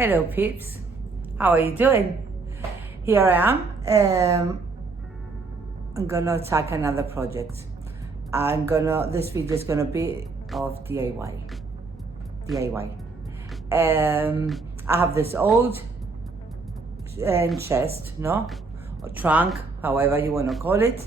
Hello peeps, how are you doing? Here I am. I'm gonna attack another project. This video is gonna be of DIY. I have this old chest, or trunk, however you wanna call it.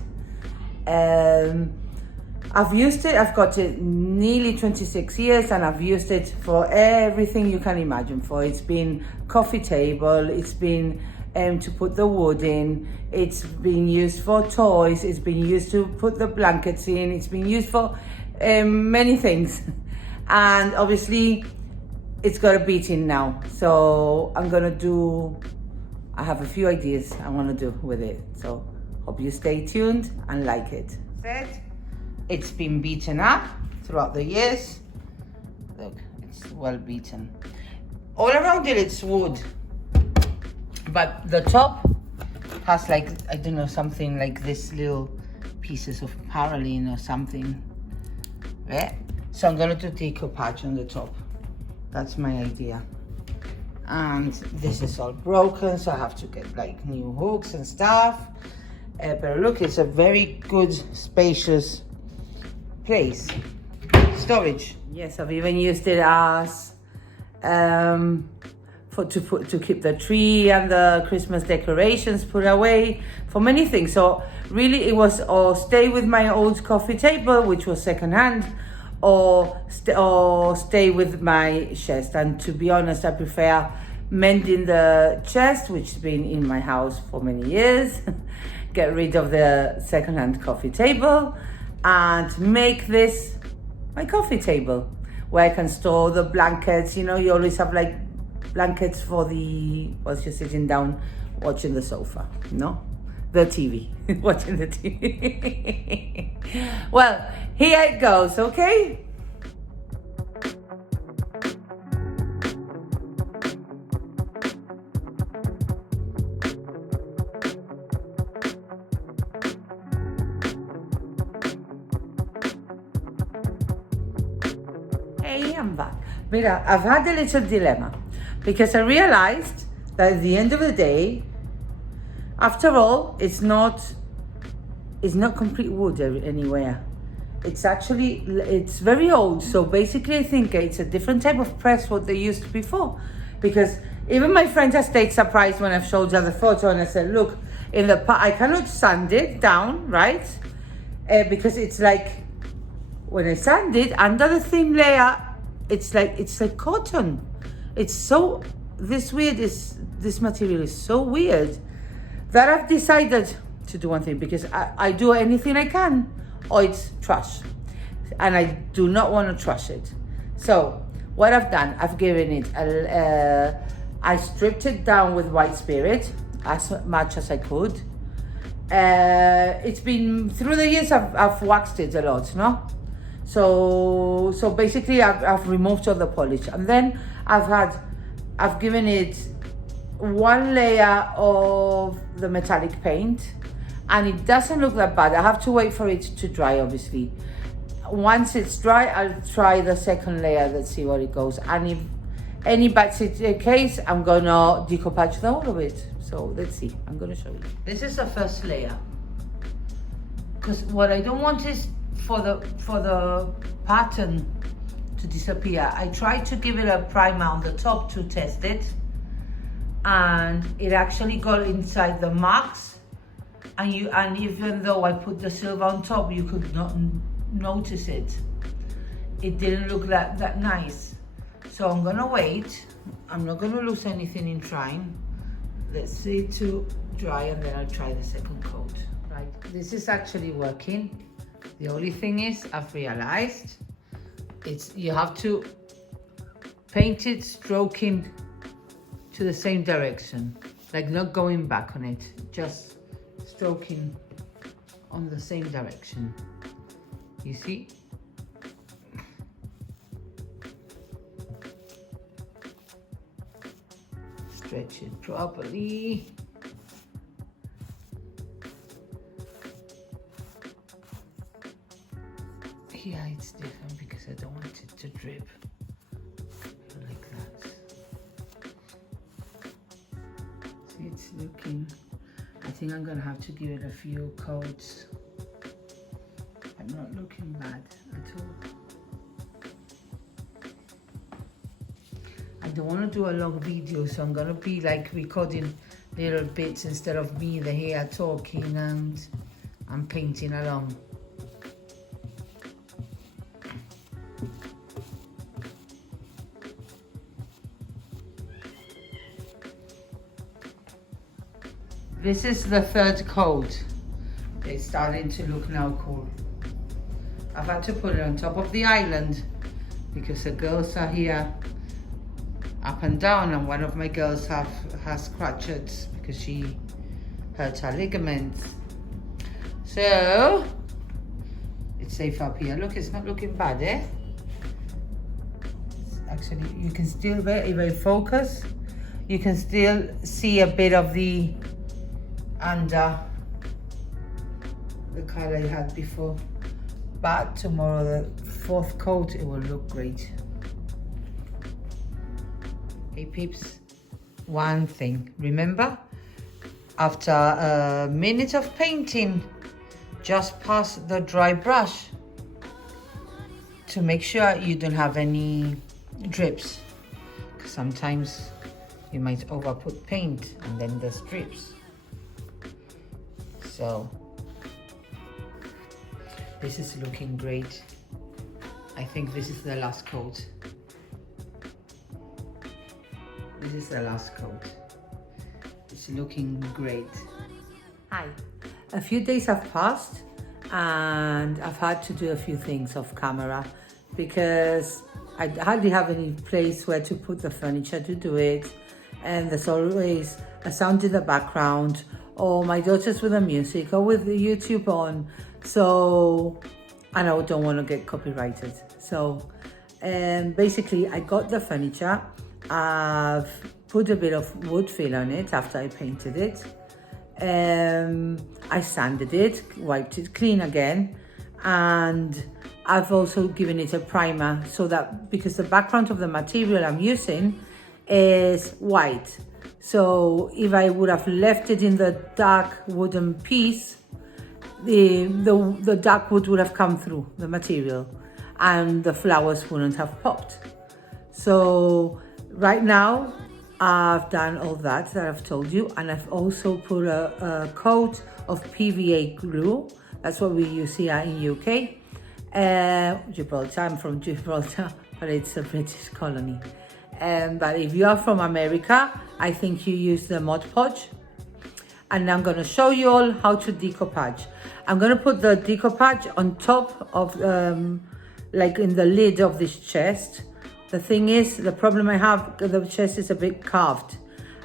I've used it, I've got it nearly 26 years and I've used it for everything you can imagine for. It's been coffee table, it's been to put the wood in, it's been used for toys, it's been used to put the blankets in, it's been used for many things. And obviously it's got a beating now. So I have a few ideas I want to do with it. So hope you stay tuned and like it. It's been beaten up throughout the years. Look, it's well beaten. All around it's wood. But the top has like, I don't know, something like this little pieces of paraline or something. Yeah? So I'm gonna do decoupage on the top. That's my idea. And this is all broken, so I have to get like new hooks and stuff. But look, it's a very good, spacious place. Storage. Yes, I've even used it as to keep the tree and the Christmas decorations put away for many things. So really it was or stay with my old coffee table, which was secondhand, or stay with my chest. And to be honest, I prefer mending the chest, which has been in my house for many years, get rid of the secondhand coffee table and make this my coffee table where I can store the blankets. You know, you always have like blankets for whilst you're sitting down watching the sofa, the TV, watching the TV. Well, here it goes, okay? Hey, I'm back. Mira, I've had a little dilemma because I realized that at the end of the day, after all, it's not complete wood anywhere. It's very old. So basically I think it's a different type of press what they used before, because even my friend has stayed surprised when I've showed her the photo and I said, look, I cannot sand it down, right? Because it's like, when I sand it under the thin layer, it's like cotton. This material is so weird that I've decided to do one thing, because I do anything I can or it's trash. And I do not want to trash it. So what I've done, I've given it, I stripped it down with white spirit as much as I could. It's been, through the years, I've waxed it a lot, So basically I've removed all the polish, and then I've given it one layer of the metallic paint, and it doesn't look that bad. I have to wait for it to dry, obviously. Once it's dry, I'll try the second layer. Let's see what it goes. And if any bad case, I'm gonna decoupage the whole of it. So let's see, I'm gonna show you. This is the first layer, because what I don't want is for the pattern to disappear. I tried to give it a primer on the top to test it, and it actually got inside the marks, and even though I put the silver on top, you could not notice it. It didn't look that nice. So I'm gonna wait. I'm not gonna lose anything in trying. Let's see it to dry, and then I'll try the second coat. Right, this is actually working. The only thing is, I've realized you have to paint it stroking to the same direction, like not going back on it, just stroking on the same direction. You see? Stretch it properly. Here it's different because I don't want it to drip like that. it's looking, I think I'm gonna have to give it a few coats. I'm not looking bad at all. I don't want to do a long video, so I'm gonna be like recording little bits instead of me the hair talking and I'm painting along. This is the third coat. It's starting to look now cool. I've had to put it on top of the island because the girls are here up and down, and one of my girls has scratches because she hurt her ligaments. So it's safe up here. Look, it's not looking bad, eh? Actually, you can still, if I focus, you can still see a bit of the under the color I had before. But tomorrow, the fourth coat, it will look great. Hey peeps, one thing, remember, after a minute of painting, just pass the dry brush to make sure you don't have any drips. Sometimes you might over put paint and then there's drips. So this is looking great. I think this is the last coat. This is the last coat. It's looking great. Hi. A few days have passed and I've had to do a few things off camera because I hardly have any place where to put the furniture to do it, and there's always a sound in the background, or my daughter's with the music or with the YouTube on, so and I don't want to get copyrighted. So basically I got the furniture, I've put a bit of wood fill on it after I painted it, I sanded it, wiped it clean again, and I've also given it a primer so that, because the background of the material I'm using is white, so if I would have left it in the dark wooden piece, the dark wood would have come through the material and the flowers wouldn't have popped. So right now I've done all that I've told you, and I've also put a coat of PVA glue. That's what we use here in UK. Gibraltar, I'm from Gibraltar, but it's a British colony. But if you are from America, I think you use the Mod Podge. And I'm going to show you all how to decoupage. I'm going to put the decoupage on top of, like in the lid of this chest. The thing is, the problem I have, the chest is a bit carved.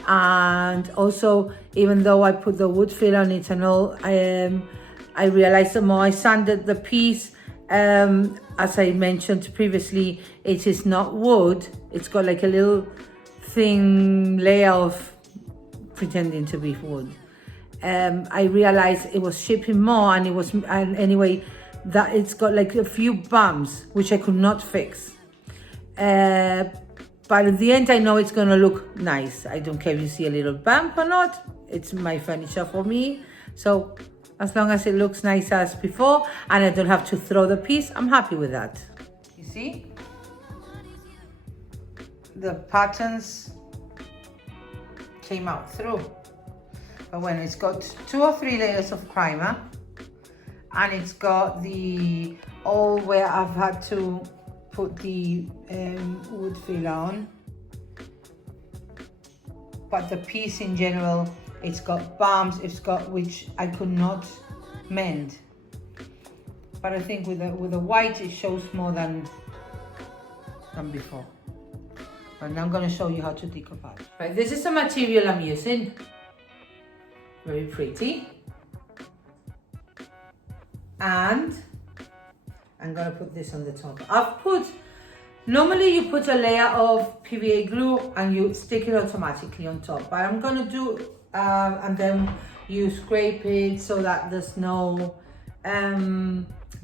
And also, even though I put the wood fill on it and all, I realized the more I sanded the piece, as I mentioned previously, it is not wood. It's got like a little thin layer of pretending to be wood. I realized it was shipping more, and it was, and anyway, that it's got like a few bumps which I could not fix. But in the end, I know it's gonna look nice. I don't care if you see a little bump or not. It's my furniture for me. So as long as it looks nice as before and I don't have to throw the piece, I'm happy with that. You see? The patterns came out through. But when it's got 2 or 3 layers of primer, and it's got the all where I've had to put the wood fill on, but the piece in general, it's got bumps, it's got which I could not mend. But I think with the white, it shows more than before. But now I'm going to show you how to decoupage. Right, this is the material I'm using. Very pretty. And I'm going to put this on the top. Normally you put a layer of PVA glue and you stick it automatically on top. But I'm going to do, and then you scrape it so that there's no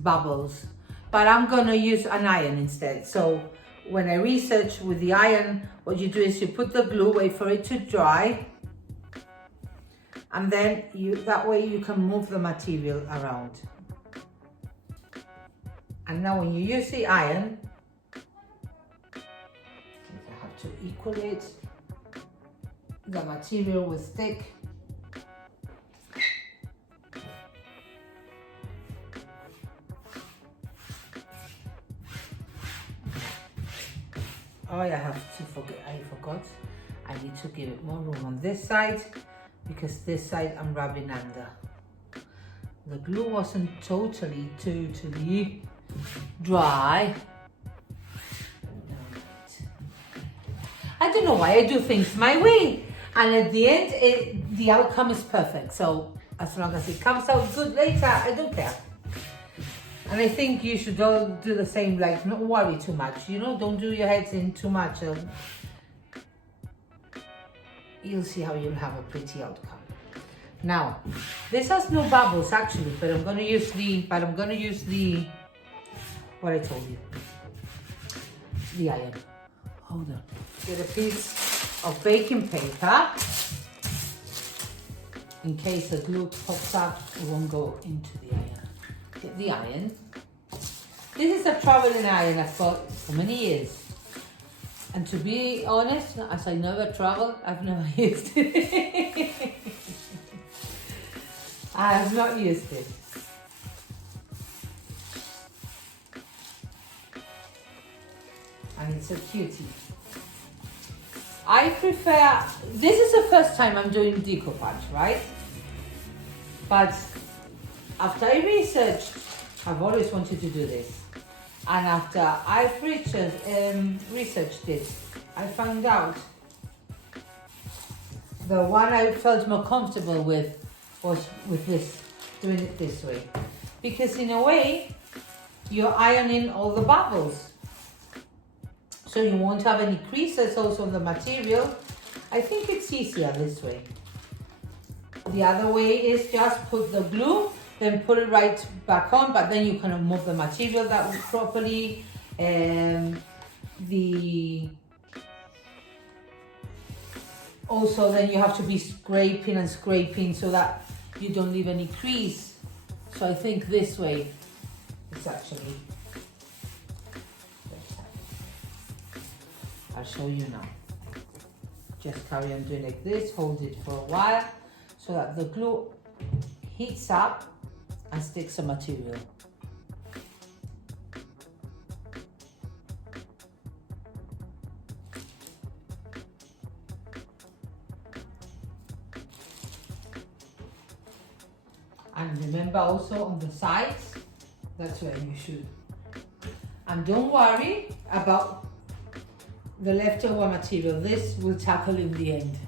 bubbles. But I'm going to use an iron instead. So when I research with the iron, what you do is you put the glue, wait for it to dry. and then that way you can move the material around. And now when you use the iron, you have to equal it. The material will stick. Oh, I forgot. I need to give it more room on this side, because this side I'm rubbing under. The glue wasn't totally dry. I don't know why I do things my way, and at the end the outcome is perfect. So as long as it comes out good later, I don't care. And I think you should all do the same, like not worry too much, you know, don't do your heads in too much. You'll see how you'll have a pretty outcome. Now, this has no bubbles actually, but I'm gonna use the what I told you. The iron. Hold on. Get a piece of baking paper. In case the glue pops up, it won't go into the iron. Get the iron. This is a traveling iron I've got for many years. And to be honest, as I never travel, I've never used it. I have not used it. And it's a cutie. I prefer, this is the first time I'm doing decoupage, right? But after I researched, I've always wanted to do this. And after I've researched it, I found out the one I felt more comfortable with was with this, doing it this way. Because in a way, you're ironing all the bubbles. So you won't have any creases also on the material. I think it's easier this way. The other way is just put the glue, then put it right back on, but then you can move the material that properly. Also then you have to be scraping and scraping so that you don't leave any crease. So I think this way is actually better. I'll show you now. Just carry on doing like this, hold it for a while so that the glue heats up and sticks the material. And remember also on the sides, that's where you should. And don't worry about the leftover material. This will tackle in the end.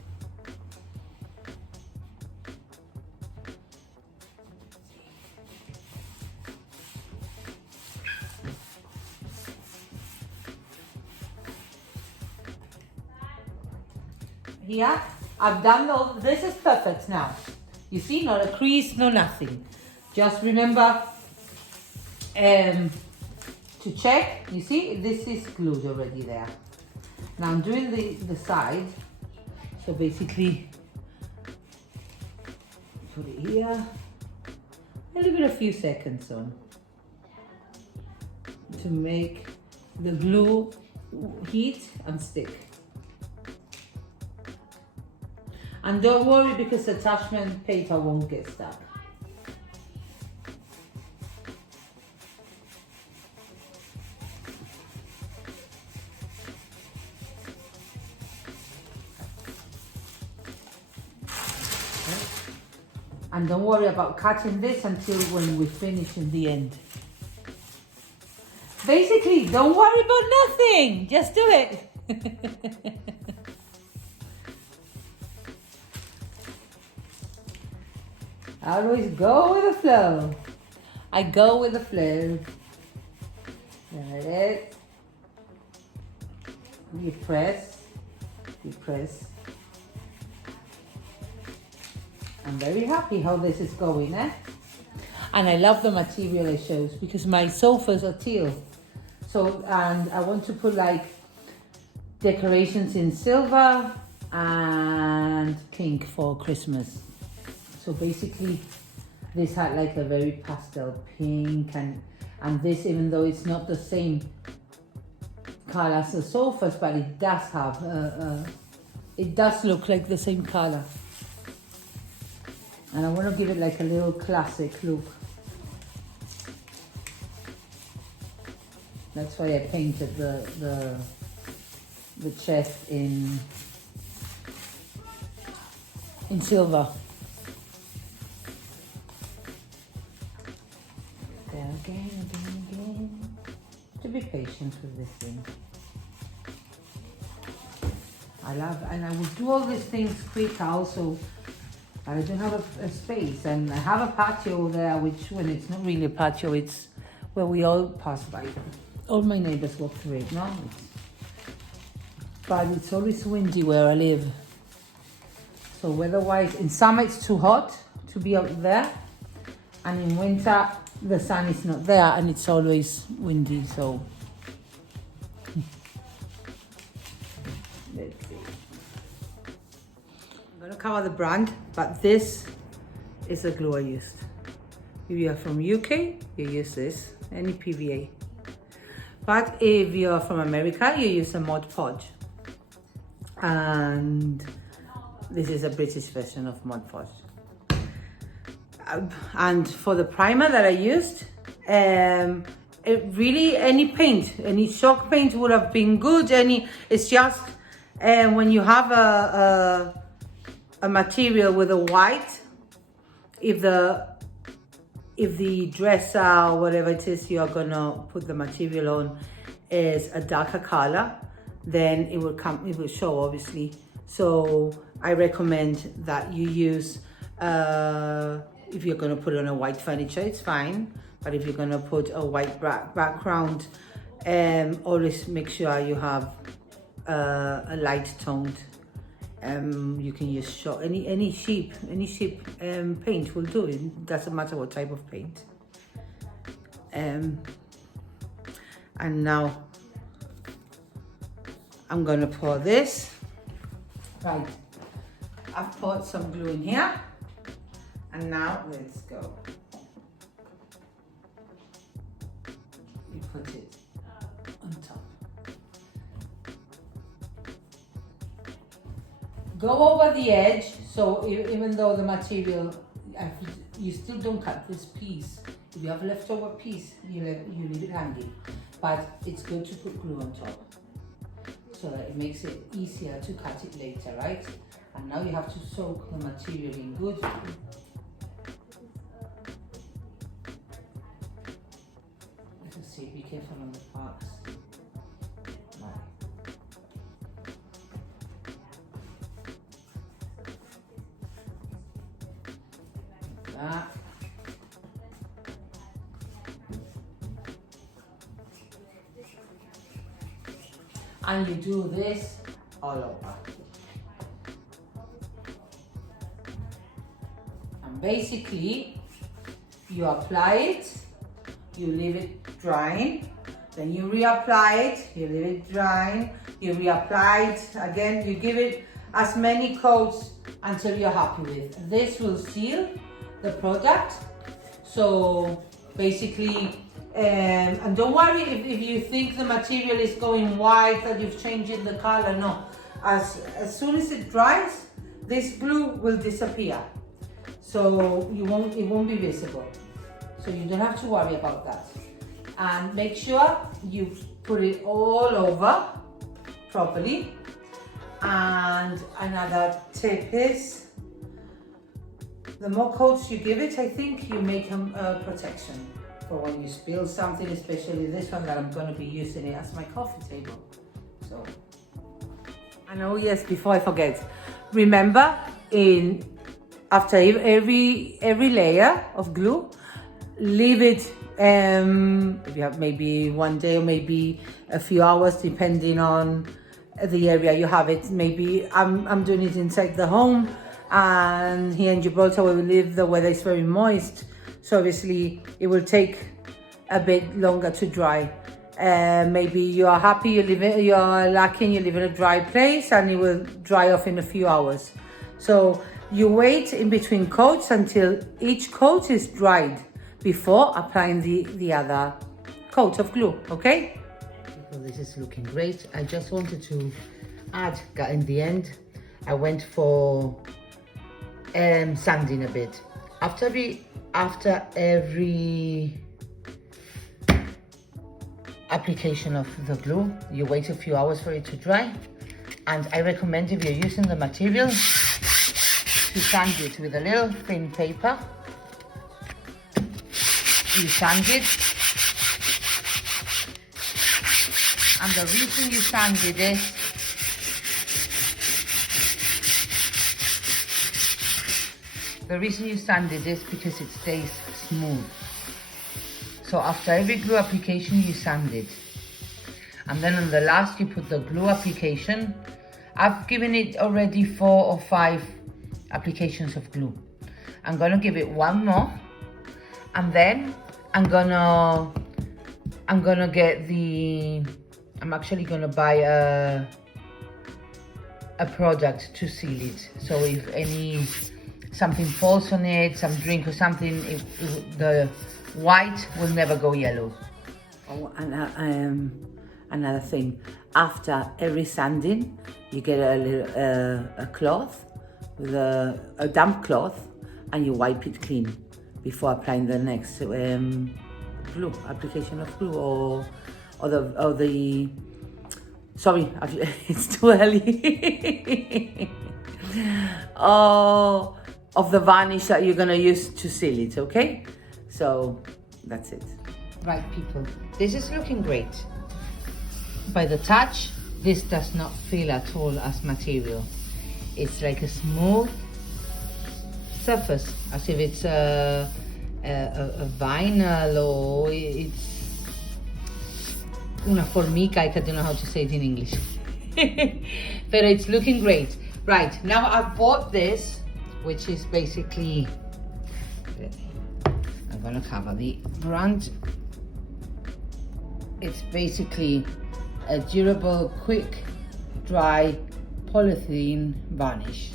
Here, I've done all, this is perfect now. You see, not a crease, no nothing. Just remember to check, you see, this is glued already there. Now I'm doing the side, so basically, put it here, a little bit a few seconds on to make the glue heat and stick. And don't worry because attachment paper won't get stuck. And don't worry about cutting this until when we finish in the end. Basically, don't worry about nothing. Just do it. I always go with the flow. I go with the flow. There it is. You press. You press. I'm very happy how this is going, eh? And I love the material it shows because my sofas are teal. So, and I want to put like decorations in silver and pink for Christmas. So basically this had like a very pastel pink, and this, even though it's not the same color as the sofas, but it does have it does look like the same color. And I want to give it like a little classic look. That's why I painted the chest in silver. There again. To be patient with this thing. And I will do all these things quick also. I don't have a space, and I have a patio there, which, when it's not really a patio, it's where we all pass by. All my neighbors walk through it, no? But it's always windy where I live. So weather-wise, in summer it's too hot to be out there, and in winter the sun is not there and it's always windy, so. Let's see. I'm gonna cover the brand, but this is the glue I used. If you are from UK, you use this, any PVA. But if you're from America, you use a Mod Podge. And this is a British version of Mod Podge. And for the primer that I used, really any paint, any chalk paint would have been good. It's just when you have a material with a white, if the dresser or whatever it is you're gonna put the material on is a darker color, then it will show, obviously. So I recommend that you use, if you're gonna put it on a white furniture, it's fine. But if you're gonna put a white background, always make sure you have a light toned. You can use any cheap paint will do. It doesn't matter what type of paint. And now I'm gonna pour this. Right, I've poured some glue in here, and now let's go. You put it on top. Go over the edge, so even though the material, you still don't cut this piece. If you have a leftover piece, you leave it handy. But it's good to put glue on top, so that it makes it easier to cut it later, right? And now you have to soak the material in good. Let's see, be careful on the parts. That. And you do this all over. And basically, you apply it, you leave it drying, then you reapply it, you leave it drying, you reapply it again, you give it as many coats until you're happy with. This will seal the product. So basically, and don't worry if you think the material is going white, that you've changed the color. No, as soon as it dries, this glue will disappear, so it won't be visible. So you don't have to worry about that. And make sure you put it all over properly. And another tip is, the more coats you give it, I think you make a protection for when you spill something, especially this one that I'm going to be using it as my coffee table. So, and oh yes, before I forget, remember, after every layer of glue, leave it. If you have maybe one day or maybe a few hours, depending on the area you have it. Maybe I'm doing it inside the home, and here in Gibraltar where we live, the weather is very moist, so obviously it will take a bit longer to dry. Maybe you are happy, you're lucky and you live in a dry place, and it will dry off in a few hours. So you wait in between coats until each coat is dried before applying the other coat of glue, okay? So this is looking great. I just wanted to add, in the end, I went for sanding a bit. After every application of the glue, you wait a few hours for it to dry, and I recommend, if you're using the material, to sand it with a little thin paper. You sand it, and the reason you sanded it is because it stays smooth. So after every glue application, you sand it. And then on the last, you put the glue application. I've given it already 4 or 5 applications of glue. I'm gonna give it one more, and then I'm actually gonna buy a product to seal it. So if something falls on it, some drink or something, the white will never go yellow. Oh, and another thing, after every sanding, you get a cloth with a damp cloth, and you wipe it clean before applying the next glue application of glue or the. Sorry, it's too early. Of the varnish that you're gonna use to seal it, okay? So that's it. Right, people, this is looking great. By the touch, this does not feel at all as material. It's like a smooth surface, as if it's a vinyl, or it's una formica. I don't know how to say it in English. But it's looking great. Right, now I've bought this, which is basically, I'm gonna cover the brand. It's basically a durable, quick, dry polythene varnish.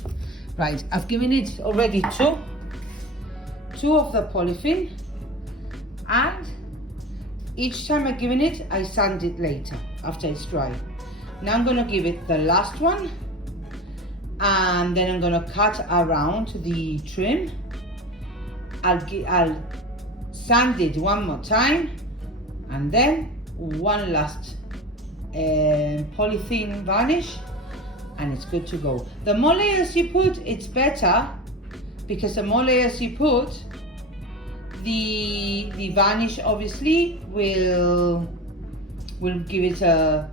Right, I've given it already two of the polythene, and each time I've given it, I sand it later after it's dry. Now I'm gonna give it the last one, and then I'm gonna cut around the trim. I'll sand it one more time, and then one last polythene varnish, and it's good to go. The more layers you put, it's better, because the more layers you put, the varnish obviously will give it a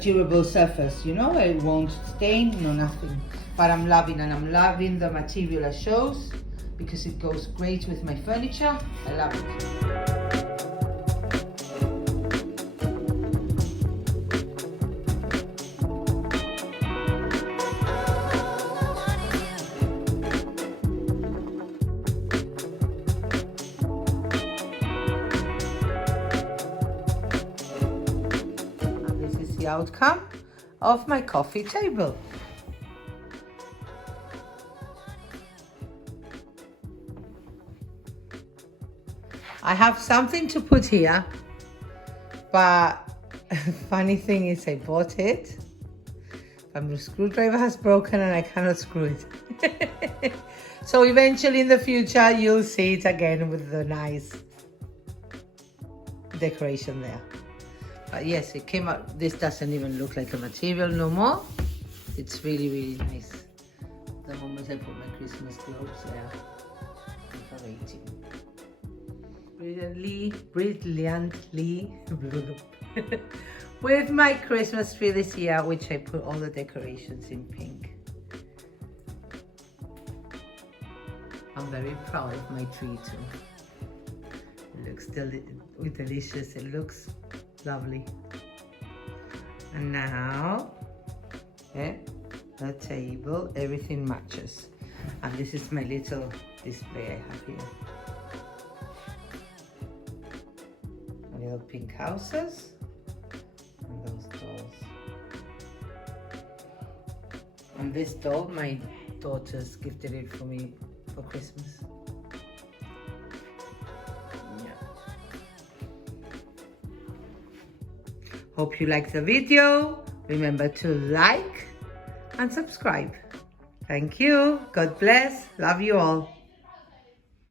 durable surface, you know, it won't stain, no nothing. But I'm loving the material it shows, because it goes great with my furniture. I love it. The outcome of my coffee table. I have something to put here, but funny thing is I bought it, but the screwdriver has broken and I cannot screw it. So eventually in the future you'll see it again with the nice decoration there. But yes, it came out. This doesn't even look like a material no more. It's really, really nice. The moment I put my Christmas globes there, decorating. Brilliantly with my Christmas tree this year, which I put all the decorations in pink. I'm very proud of my tree too. It looks delicious. It looks lovely. And now, the table, everything matches. And this is my little display I have here. My little pink houses and those dolls. And this doll, my daughters gifted it for me for Christmas. Hope you liked the video. Remember to like and subscribe. Thank you. God bless. Love you all.